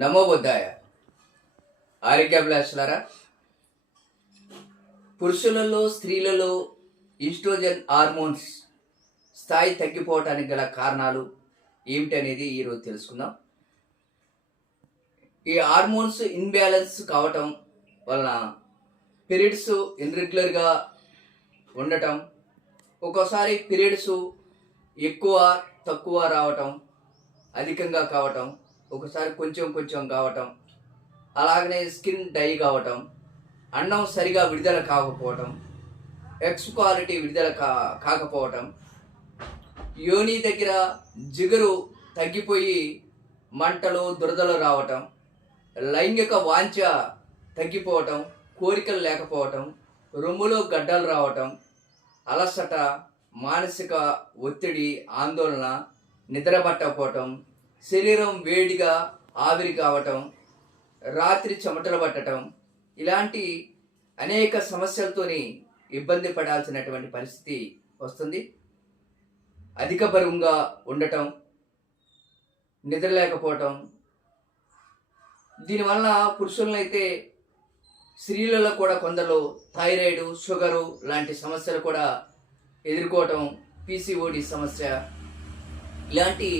నమో బుద్ధాయ. ఆరోగ్యాభిలాషులారా, పురుషులలో స్త్రీలలో oestrogen hormones స్థాయి తగ్గిపోవటానికి గల కారణాలు ఏమిటనేది ఈరోజు తెలుసుకుందాం. ఈ హార్మోన్స్ ఇన్బ్యాలెన్స్ కావటం వలన పీరియడ్స్ ఇర్రెగ్యులర్గా ఉండటం, ఒక్కోసారి పీరియడ్స్ ఎక్కువ తక్కువ రావటం, అధికంగా కావటం, ఒకసారి కొంచెం కొంచెం కావటం, అలాగనే స్కిన్ డై కావటం, అన్నం సరిగా విడుదల కాకపోవటం, ఎగ్స్ క్వాలిటీ విడుదల కాకపోవటం, యోని దగ్గర జిగురు తగ్గిపోయి మంటలు దురదలు రావటం, లైంగిక వాంఛ తగ్గిపోవటం, కోరికలు లేకపోవటం, రొమ్ములో గడ్డలు రావటం, అలసట, మానసిక ఒత్తిడి, ఆందోళన, నిద్ర పట్టకపోవటం, శరీరం వేడిగా ఆవిరి కావటం, రాత్రి చెమటలు పట్టడం, ఇలాంటి అనేక సమస్యలతోని ఇబ్బంది పడాల్సినటువంటి పరిస్థితి వస్తుంది. అధిక బరువుగా ఉండటం, నిద్ర లేకపోవటం, దీనివల్ల పురుషులనైతే స్త్రీలలో కూడా కొందరు థైరాయిడ్, షుగరు లాంటి సమస్యలు కూడా ఎదుర్కోవటం, పీసీఓడి సమస్య, ఇలాంటి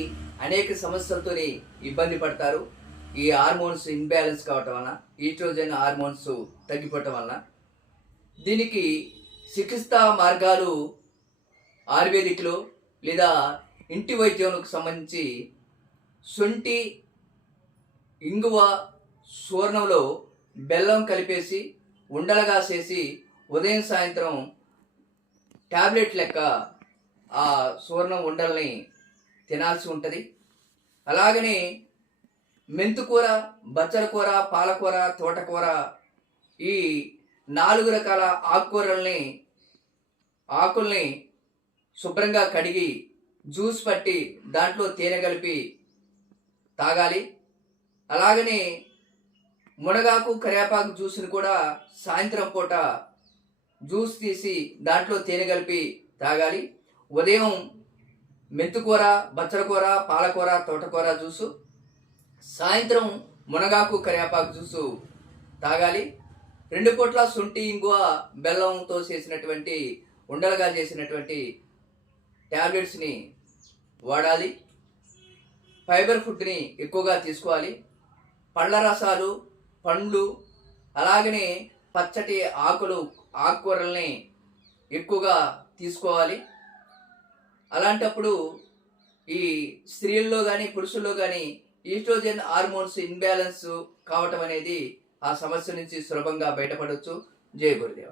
అనేక సమస్యలతోని ఇబ్బంది పడతారు. ఈ హార్మోన్స్ ఇన్బ్యాలెన్స్ కావటం వలన, ఈస్ట్రోజన్ హార్మోన్స్ తగ్గిపోవటం వలన. దీనికి చికిత్సా మార్గాలు ఆయుర్వేదిక్లో లేదా ఇంటి వైద్యంకు సంబంధించి శొంఠి, ఇంగువ, సూర్ణంలో బెల్లం కలిపేసి ఉండలుగా చేసి ఉదయం సాయంత్రం ట్యాబ్లెట్ లెక్క ఆ సూర్ణం ఉండల్ని తినాల్సి ఉంటుంది. అలాగనే మెంతుకూర, బచ్చల కూర, పాలకూర, తోటకూర, ఈ 4 రకాల ఆకుల్ని శుభ్రంగా కడిగి జ్యూస్ పట్టి దాంట్లో తేనె కలిపి తాగాలి. అలాగనే మునగాకు, కరివేపాకు జ్యూస్ని కూడా సాయంత్రం పూట జ్యూస్ తీసి దాంట్లో తేనె కలిపి తాగాలి. ఉదయం మెంతుకూర, బచ్చల కూర, పాలకూర, తోటకూర జ్యూసు, సాయంత్రం మునగాకు, కరివేపాకు జ్యూసు తాగాలి. 2 పూట్ల శొంఠి, ఇంగువ, బెల్లంతో చేసినటువంటి ఉండలుగా చేసినటువంటి ట్యాబ్లెట్స్ని వాడాలి. ఫైబర్ ఫుడ్ని ఎక్కువగా తీసుకోవాలి. పళ్ళ రసాలు, పండ్లు, అలాగనే పచ్చటి ఆకుకూరల్ని ఎక్కువగా తీసుకోవాలి. అలాంటప్పుడు ఈ స్త్రీల్లో కానీ పురుషుల్లో కానీ ఈస్ట్రోజన్ హార్మోన్స్ ఇన్బ్యాలెన్స్ కావటం అనేది ఆ సమస్య నుంచి సులభంగా బయటపడవచ్చు. జై గురుదేవ.